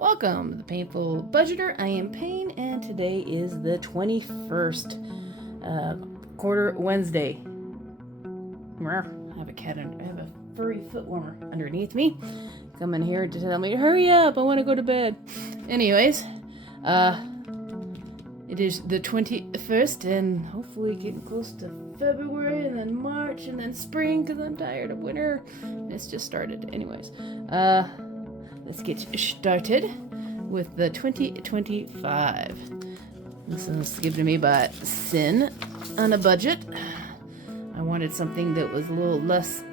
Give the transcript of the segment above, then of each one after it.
Welcome to the Painful Budgeter. I am Payne, and today is the 21st, quarter Wednesday. I have a cat. I have a furry foot warmer underneath me. Come in here to tell me, hurry up! I want to go to bed. Anyways, it is the 21st, and hopefully getting close to February, and then March, and then spring, because I'm tired of winter. It's just started. Anyways, let's get started with the 2025. This was given to me by Pynn on a budget. I wanted something that was a little less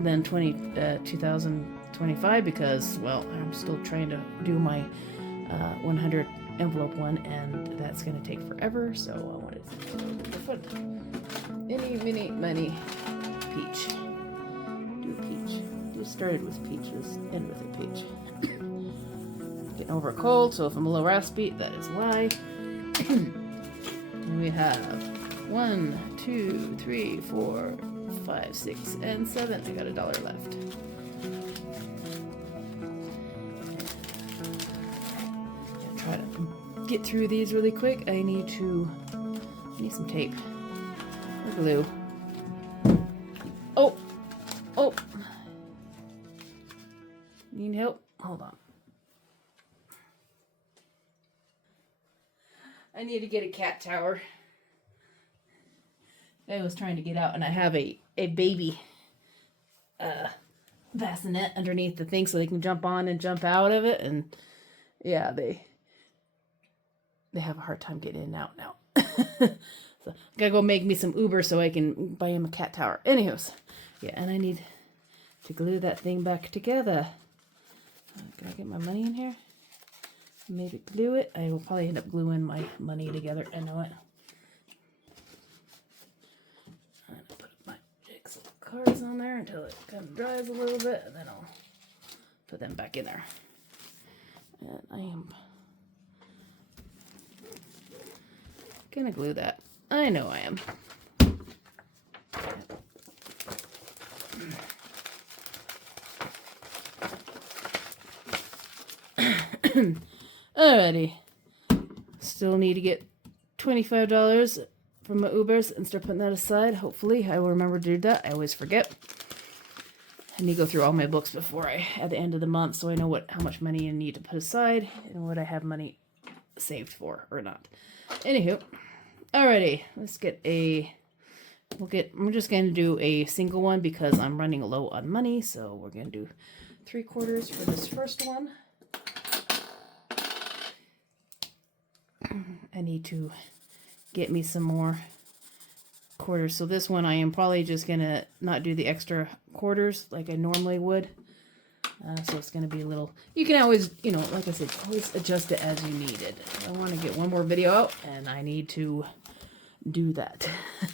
than 2025 because, well, I'm still trying to do my 100 envelope one, and that's going to take forever, so I wanted something a little bit different. Any, mini, money, peach. Do peach. You started with peaches, end with a peach. Getting over a cold, so if I'm a little raspy, that is why. And we have 1, 2, 3, 4, 5, 6, and 7. I got $1 left. Try to get through these really quick. I need some tape or glue. Oh, need help? Hold on. I need to get a cat tower. I was trying to get out, and I have a baby bassinet underneath the thing so they can jump on and jump out of it, and yeah, they have a hard time getting in and out now. So gotta go make me some Uber so I can buy him a cat tower. Anywho's, yeah, and I need to glue that thing back together. Can I get my money in here? Maybe glue it. I will probably end up gluing my money together. I know it. I'm gonna put my jigsaw cards on there until it kind of dries a little bit, and then I'll put them back in there. And I am gonna glue that. I know I am. Alrighty. Still need to get $25 from my Ubers and start putting that aside. Hopefully I will remember to do that. I always forget. I need to go through all my books before at the end of the month, so I know how much money I need to put aside and what I have money saved for or not. Anywho, alrighty, let's get I'm just going to do a single one because I'm running low on money, so we're going to do 3/4 for this first one. I need to get me some more quarters. So this one I am probably just going to not do the extra quarters like I normally would. So it's going to be a little, you can always, like I said, always adjust it as you need it. I want to get one more video out, and I need to do that.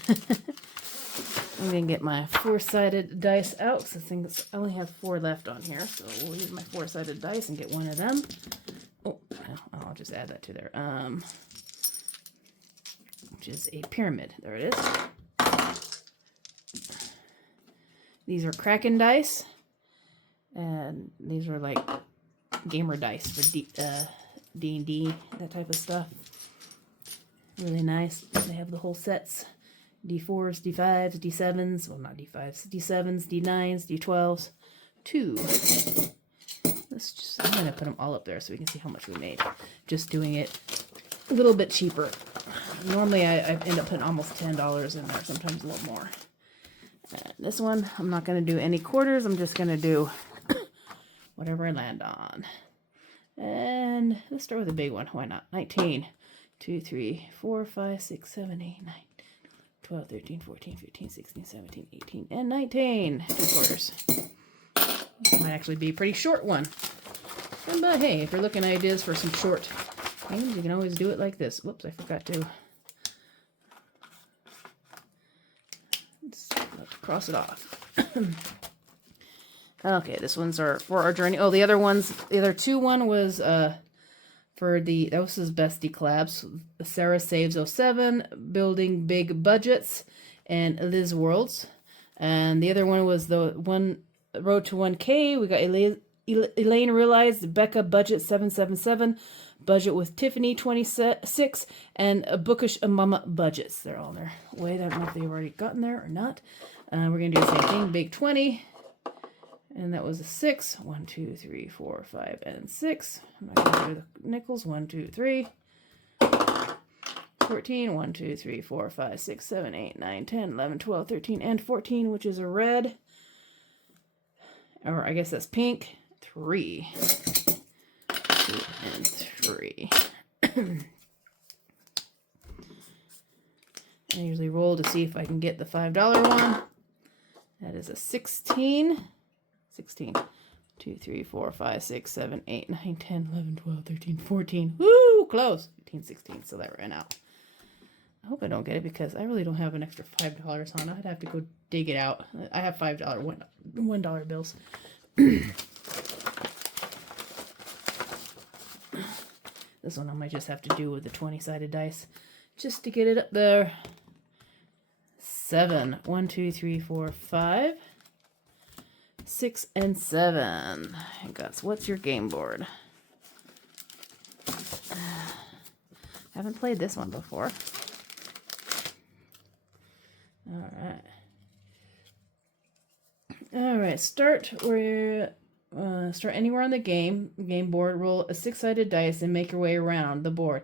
I'm going to get my 4-sided dice out, because I only have 4 left on here. So we'll use my 4-sided dice and get one of them. Oh, I'll just add that to there. Which is a pyramid. There it is. These are Kraken dice. And these are like gamer dice for D&D, that type of stuff. Really nice. They have the whole sets. D4s, D5s, D7s. Well, not D5s. D7s, D9s, D12s. 2. I'm going to put them all up there so we can see how much we made. Just doing it a little bit cheaper. Normally I end up putting almost $10 in there, sometimes a little more. And this one, I'm not going to do any quarters. I'm just going to do whatever I land on. And let's start with a big one. Why not? 19. 2, 3, 4, 5, 6, 7, 8, 9, 12, 13, 14, 15, 16, 17, 18, and 19. 3/4. This might actually be a pretty short one. But hey, if you're looking at ideas for some short games, you can always do it like this. Whoops, I forgot to. Let's cross it off. Okay, this one's for our journey. Oh, the other 2 was that was his bestie collabs. Sarah Saves 07, Building Big Budgets, and Liz Worlds. And the other one was the one Road to 1K. We got Elaine realized Becca budget 777, budget with Tiffany 26, and a bookish mama budgets. They're all in their way. I don't know if they've already gotten there or not. We're gonna do the same thing. Big 20, and that was a 6. 1, 2, 3, 4, 5, and 6. I'm not gonna do the nickels. 1, 2, 3. 14, 1, 2, 3, 4, 5, 6, 7, 8, 9, 10, 11, 12, 13, and 14, which is a red. Or I guess that's pink. 3. 2 and 3. I usually roll to see if I can get the $5 one. That is a 16. 16. 2, 3, 4, 5, 6, 7, 8, 9, 10, 11, 12, 13, 14. Woo! Close. 15, 16. So that ran out. I hope I don't get it because I really don't have an extra $5 on. I'd have to go dig it out. I have $5 $1 bills. This one I might just have to do with the 20-sided dice just to get it up there. 7. 1, 2, 3, 4, 5. 6 and 7. Hey Gus, what's your game board? Haven't played this one before. Alright, start anywhere on the game board, roll a 6-sided dice and make your way around the board.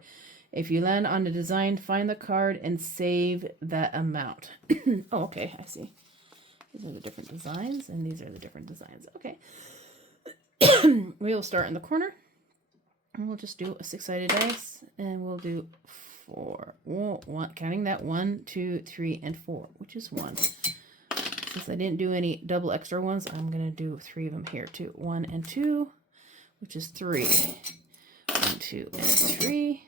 If you land on the design, find the card and save that amount. Oh, okay, I see. These are the different designs, and these are the different designs. Okay. We'll start in the corner. And we'll just do a 6-sided dice, and we'll do 4. Counting that 1, 2, 3, and 4, which is 1. Since I didn't do any double extra ones, I'm going to do 3 of them here too. 1 and 2, which is 3. 1, 2, and 3.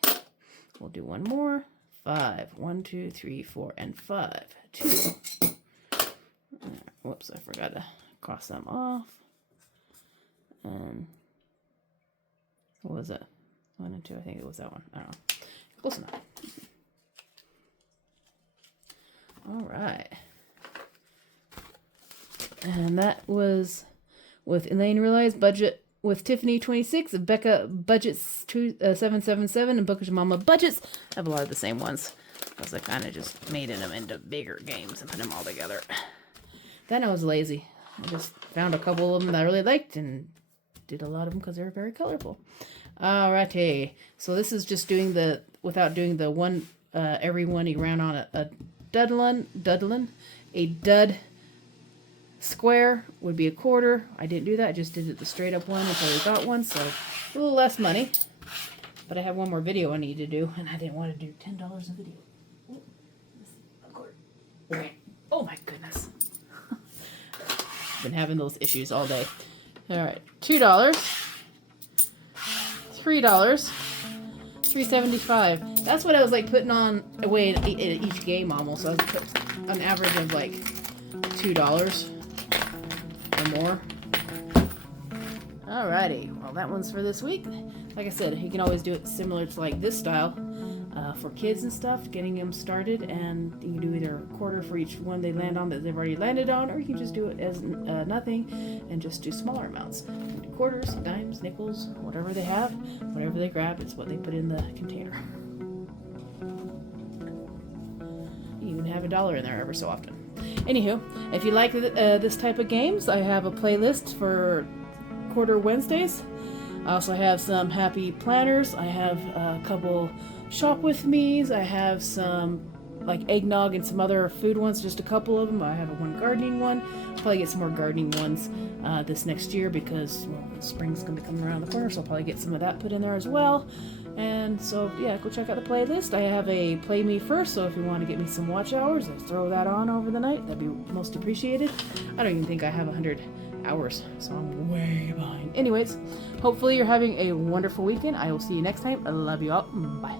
We'll do one more. 5. 1, 2, 3, 4, and 5. 2. Whoops, I forgot to cross them off. What was it? 1 and 2, I think it was that one. I don't know. Close enough. All right. And that was with Elaine Realized budget with Tiffany 26, Becca budgets 777, and Bookish Mama budgets. I have a lot of the same ones because I kind of just made them into bigger games and put them all together. Then I was lazy. I just found a couple of them that I really liked and did a lot of them because they were very colorful. Alrighty. So this is just doing the, without doing the one, every one you ran on a dudlin. A dud square would be a quarter. I didn't do that. I just did it the straight up one until we got one. So a little less money. But I have one more video I need to do, and I didn't want to do $10 a video. Ooh, a quarter. Okay. Oh my goodness. Been having those issues all day. All right, $2, $3, $3.75. That's what I was like putting on away at each game almost. I was put an average of like $2 or more. Alrighty, well that one's for this week. Like I said, you can always do it similar to like this style for kids and stuff, getting them started, and you can do either a quarter for each one they land on that they've already landed on, or you can just do it as nothing and just do smaller amounts. You can do quarters, dimes, nickels, whatever they have, whatever they grab, it's what they put in the container. You even have $1 in there ever so often. Anywho, if you like this type of games, I have a playlist for Quarter Wednesdays. I also have some happy planners. I have a couple shop with me's. I have some like eggnog and some other food ones, just a couple of them. I have one gardening one. I'll probably get some more gardening ones this next year because spring's going to be coming around the corner, so I'll probably get some of that put in there as well. And so, yeah, go check out the playlist. I have a Play Me First, so if you want to get me some watch hours, I throw that on over the night. That'd be most appreciated. I don't even think I have 100 hours, so I'm way behind. Anyways, hopefully you're having a wonderful weekend. I will see you next time. I love you all. Bye.